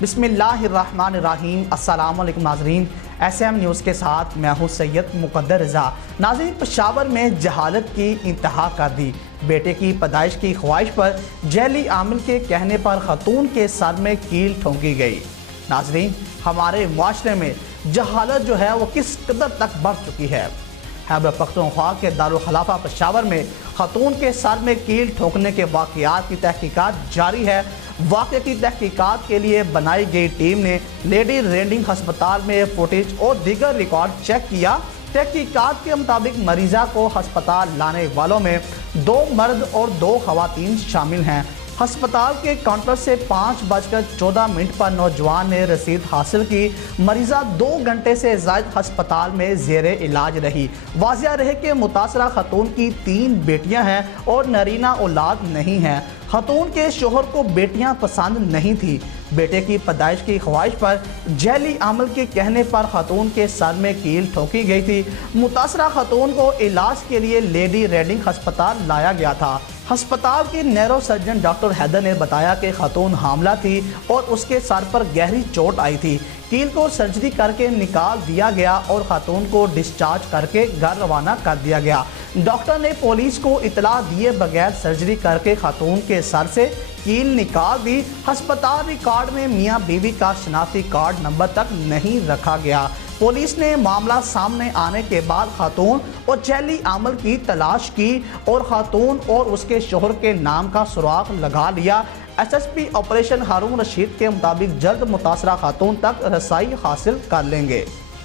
बिस्मिल्लाहिर्रहमानिर्रहीम। अस्सलाम वालेकुम नाज़रीन, SM न्यूज़ के साथ मैं हूँ सैयद मुक़द्दर रज़ा। नाज़रीन, पेशावर में जहालत की इंतहा कर दी। बेटे की पैदाइश की ख्वाहिश पर जैली आमिल के कहने पर खतून के सर में कील ठोंकी गई। नाज़रीन, हमारे माशरे में जहालत जो है वो किस कदर तक बढ़ चुकी है। खैबर पख्तूनख्वा के दारुल खलाफा पेशावर में खतून के सर में कील ठोकने के वाक़यात की तहकीकात जारी है। वाक़े की तहकीकात के लिए बनाई गई टीम ने लेडी रेंडिंग अस्पताल में फुटेज और दीगर रिकॉर्ड चेक किया। तहकीकात के मुताबिक मरीज़ा को अस्पताल लाने वालों में 2 मर्द और 2 ख़वातीन शामिल हैं। अस्पताल के काउंटर से 5:14 पर नौजवान ने रसीद हासिल की। मरीज़ा 2 घंटे से ज़ायद अस्पताल में ज़ेरे इलाज रही। वाज़िया रहे कि मुतासरा खतून की 3 बेटियां हैं और नरीना औलाद नहीं है। खतून के शोहर को बेटियां पसंद नहीं थी। बेटे की पैदाइश की ख्वाहिश पर जैली अमल के कहने पर खतून के सर में कील ठोकी गई थी। मुतासरा खतून को इलाज के लिए लेडी रेडिंग अस्पताल लाया गया था। अस्पताल के नैरो सर्जन डॉक्टर हैदर ने बताया कि खतून हामला थी और उसके सर पर गहरी चोट आई थी। कील को सर्जरी करके निकाल दिया गया और खतून को डिस्चार्ज करके घर रवाना कर दिया गया। डॉक्टर ने पुलिस को इतला दिए बगैर सर्जरी करके खतून के सर से कील निकाल दी। अस्पताल रिकॉर्ड में मियां बीवी का शनाख्ती कार्ड नंबर तक नहीं रखा गया। पुलिस ने मामला सामने आने के बाद खातून और जैली आमल की तलाश की और खातून और उसके शोहर के नाम का सुराग लगा लिया। SSP ऑपरेशन हारून रशीद के मुताबिक जल्द मुतासरा खातून तक रसाई हासिल कर लेंगे।